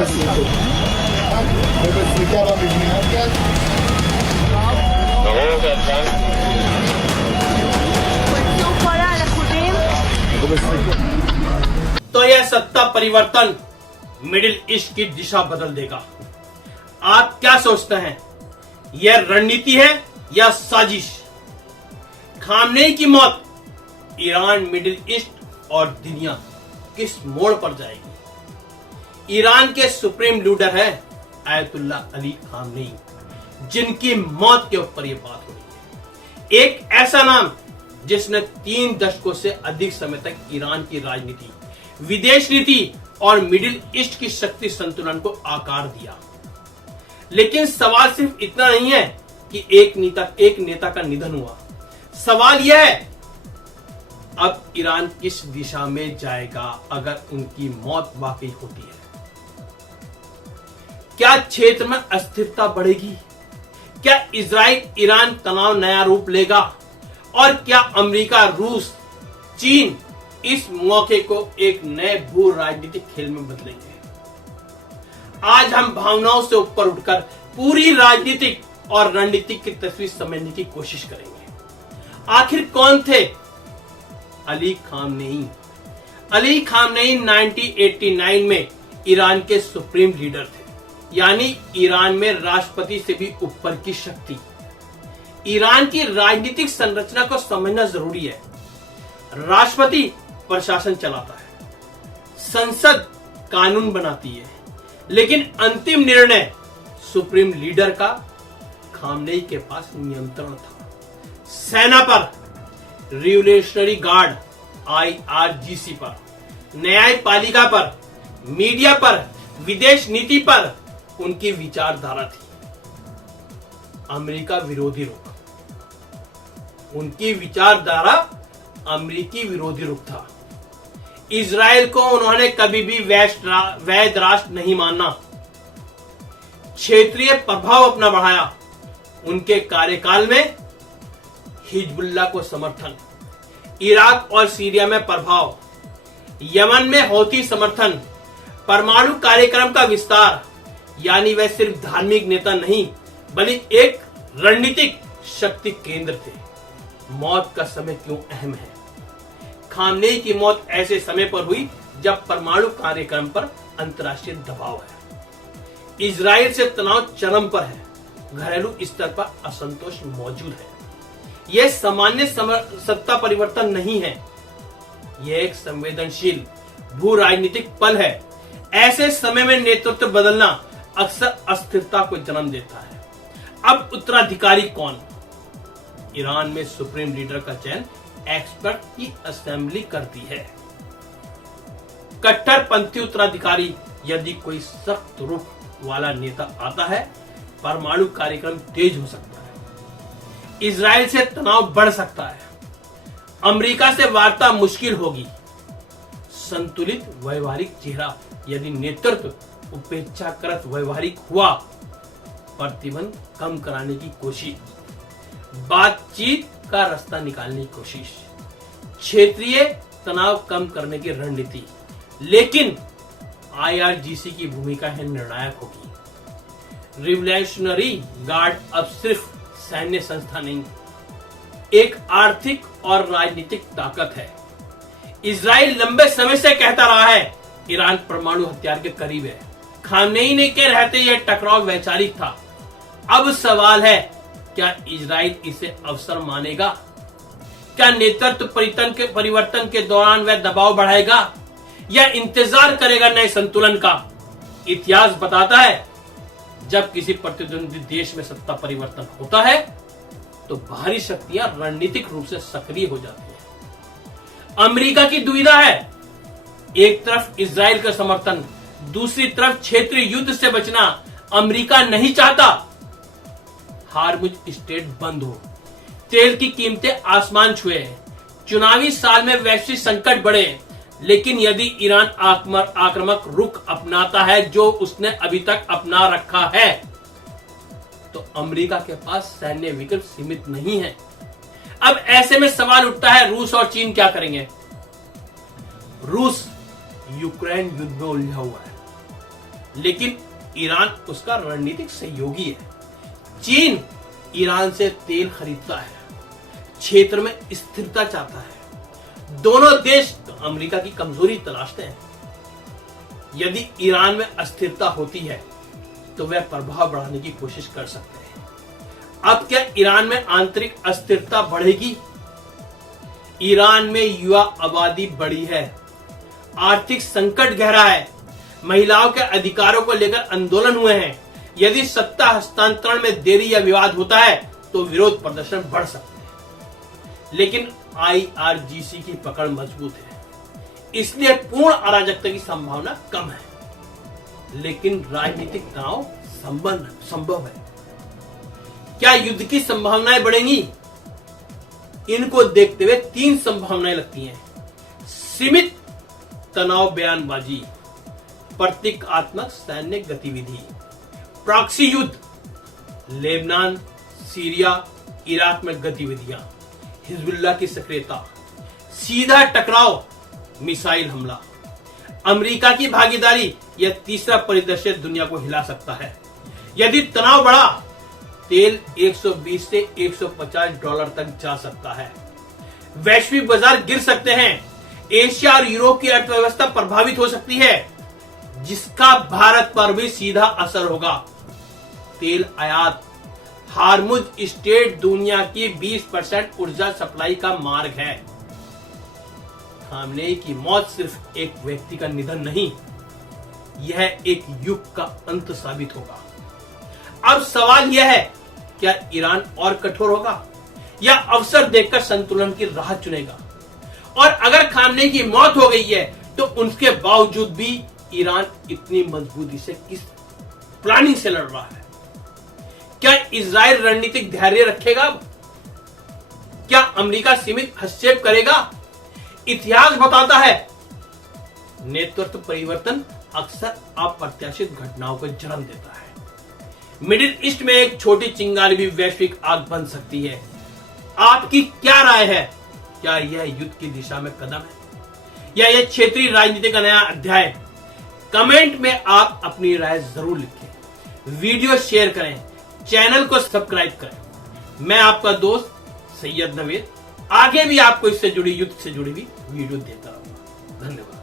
तो यह सत्ता परिवर्तन मिडिल ईस्ट की दिशा बदल देगा। आप क्या सोचते हैं, यह रणनीति है या साजिश? खामनेई की मौत, ईरान, मिडिल ईस्ट और दुनिया किस मोड़ पर जाएगी? ईरान के सुप्रीम लीडर है आयतुल्ला अली खामनेई, जिनकी मौत के ऊपर यह बात हो रही है। एक ऐसा नाम जिसने 3 दशकों से अधिक समय तक ईरान की राजनीति, विदेश नीति और मिडिल ईस्ट की शक्ति संतुलन को आकार दिया। लेकिन सवाल सिर्फ इतना नहीं है कि एक नेता का निधन हुआ। सवाल यह है, अब ईरान किस दिशा में जाएगा अगर उनकी मौत वाकई होती है? क्या क्षेत्र में अस्थिरता बढ़ेगी? क्या इजराइल ईरान तनाव नया रूप लेगा? और क्या अमेरिका, रूस, चीन इस मौके को एक नए भू राजनीतिक खेल में बदलेंगे? आज हम भावनाओं से ऊपर उठकर पूरी राजनीतिक और रणनीतिक की तस्वीर समझने की कोशिश करेंगे। आखिर कौन थे अली खामनेई? अली खामनेई 1989 में ईरान के सुप्रीम लीडर थे, यानी ईरान में राष्ट्रपति से भी ऊपर की शक्ति। ईरान की राजनीतिक संरचना को समझना जरूरी है। राष्ट्रपति प्रशासन चलाता है, संसद कानून बनाती है, लेकिन अंतिम निर्णय सुप्रीम लीडर का। खामनेई के पास नियंत्रण था सेना पर, रिवोल्यूशनरी गार्ड IRGC पर, न्यायपालिका पर, मीडिया पर, विदेश नीति पर उनकी विचारधारा थी। अमेरिका विरोधी रुख, उनकी विचारधारा अमेरिकी विरोधी रुख था। इजराइल को उन्होंने कभी भी वैध राष्ट्र नहीं माना। क्षेत्रीय प्रभाव अपना बढ़ाया। उनके कार्यकाल में हिजबुल्लाह को समर्थन, इराक और सीरिया में प्रभाव, यमन में हौती समर्थन, परमाणु कार्यक्रम का विस्तार, यानी वे सिर्फ धार्मिक नेता नहीं बल्कि एक रणनीतिक शक्ति केंद्र थे। मौत का समय क्यों अहम है? खामनेई की मौत ऐसे समय पर हुई जब परमाणु कार्यक्रम पर अंतर्राष्ट्रीय दबाव है, इजराइल से तनाव चरम पर है, घरेलू स्तर पर असंतोष मौजूद है। यह सामान्य सत्ता परिवर्तन नहीं है, यह एक संवेदनशील भू राजनीतिक पल है। ऐसे समय में नेतृत्व बदलना अक्सर अस्थिरता को जन्म देता है। अब उत्तराधिकारी कौन? ईरान में सुप्रीम लीडर का चयन एक्सपर्ट की असेंबली करती है। कट्टरपंथी उत्तराधिकारी, यदि कोई सख्त रुख वाला नेता आता है, परमाणु कार्यक्रम तेज हो सकता है, इजराइल से तनाव बढ़ सकता है, अमेरिका से वार्ता मुश्किल होगी। संतुलित व्यवहारिक चेहरा, यदि नेतृत्व उपेक्षाकृत व्यवहारिक हुआ, प्रतिबंध कम कराने की कोशिश, बातचीत का रास्ता निकालने की कोशिश, क्षेत्रीय तनाव कम करने की रणनीति। लेकिन IRGC की भूमिका है निर्णायक होगी। रिवोल्यूशनरी गार्ड अब सिर्फ सैन्य संस्था नहीं, एक आर्थिक और राजनीतिक ताकत है। इजराइल लंबे समय से कहता रहा है ईरान परमाणु हथियार के करीब है। खामनेई ने के रहते यह टकराव वैचारिक था। अब सवाल है, क्या इजराइल इसे अवसर मानेगा? क्या नेतृत्व परिवर्तन के दौरान वह दबाव बढ़ाएगा या इंतजार करेगा नए संतुलन का? इतिहास बताता है, जब किसी प्रतिद्वंदी देश में सत्ता परिवर्तन होता है तो बाहरी शक्तियां रणनीतिक रूप से सक्रिय हो जाती हैं। अमेरिका की दुविधा है, एक तरफ इजराइल का समर्थन, दूसरी तरफ क्षेत्रीय युद्ध से बचना। अमेरिका नहीं चाहता हार्मुज स्ट्रेट बंद हो, तेल की कीमतें आसमान छुए, चुनावी साल में वैश्विक संकट बढ़े। लेकिन यदि ईरान आक्रामक रुख अपनाता है जो उसने अभी तक अपना रखा है, तो अमेरिका के पास सैन्य विकल्प सीमित नहीं है। अब ऐसे में सवाल उठता है, रूस और चीन क्या करेंगे? रूस यूक्रेन युद्ध में उलझा हुआ है, लेकिन ईरान उसका रणनीतिक सहयोगी है। चीन ईरान से तेल खरीदता है, क्षेत्र में स्थिरता चाहता है। दोनों देश अमेरिका की कमजोरी तलाशते हैं। यदि ईरान में अस्थिरता होती है तो वह प्रभाव बढ़ाने की कोशिश कर सकते हैं। अब क्या ईरान में आंतरिक अस्थिरता बढ़ेगी? ईरान में युवा आबादी बढ़ी है, आर्थिक संकट गहरा है, महिलाओं के अधिकारों को लेकर आंदोलन हुए हैं। यदि सत्ता हस्तांतरण में देरी या विवाद होता है तो विरोध प्रदर्शन बढ़ सकते हैं। लेकिन IRGC की पकड़ मजबूत है, इसलिए पूर्ण अराजकता की संभावना कम है। लेकिन राजनीतिक तनाव संभव है। क्या युद्ध की संभावनाएं बढ़ेंगी? इनको देखते हुए 3 संभावनाएं लगती हैं। सीमित तनाव बयानबाजी, प्रतीकात्मक सैन्य गतिविधि, प्रॉक्सी युद्ध, लेबनान, सीरिया, इराक में गतिविधियां, हिजबुल्लाह की सक्रियता, सीधा टकराव, मिसाइल हमला, अमेरिका की भागीदारी। यह तीसरा परिदृश्य दुनिया को हिला सकता है। यदि तनाव बढ़ा, तेल 120 से $150 तक जा सकता है। वैश्विक बाजार गिर सकते हैं। एशिया और यूरोप की अर्थव्यवस्था प्रभावित हो सकती है, जिसका भारत पर भी सीधा असर होगा। तेल आयात, हार्मुज स्ट्रेट दुनिया की 20% ऊर्जा सप्लाई का मार्ग है। खामनेई की मौत सिर्फ एक व्यक्ति का निधन नहीं, यह एक युग का अंत साबित होगा। अब सवाल यह है, क्या ईरान और कठोर होगा या अवसर देखकर संतुलन की राह चुनेगा? और अगर खामनेई की मौत हो गई है तो उसके बावजूद भी ईरान इतनी मजबूती से किस प्लानिंग से लड़ रहा है? क्या इजराइल रणनीतिक धैर्य रखेगा? क्या अमेरिका सीमित हस्तक्षेप करेगा? इतिहास बताता है, नेतृत्व परिवर्तन अक्सर अप्रत्याशित घटनाओं को जन्म देता है। मिडिल ईस्ट में एक छोटी चिंगारी भी वैश्विक आग बन सकती है। आपकी क्या राय है? क्या यह युद्ध की दिशा में कदम है या यह क्षेत्रीय राजनीति का नया अध्याय? कमेंट में आप अपनी राय जरूर लिखें, वीडियो शेयर करें, चैनल को सब्सक्राइब करें। मैं आपका दोस्त सैयद नवेद आगे भी आपको इससे जुड़ी युद्ध से जुड़ी हुई वीडियो देता रहूंगा। धन्यवाद।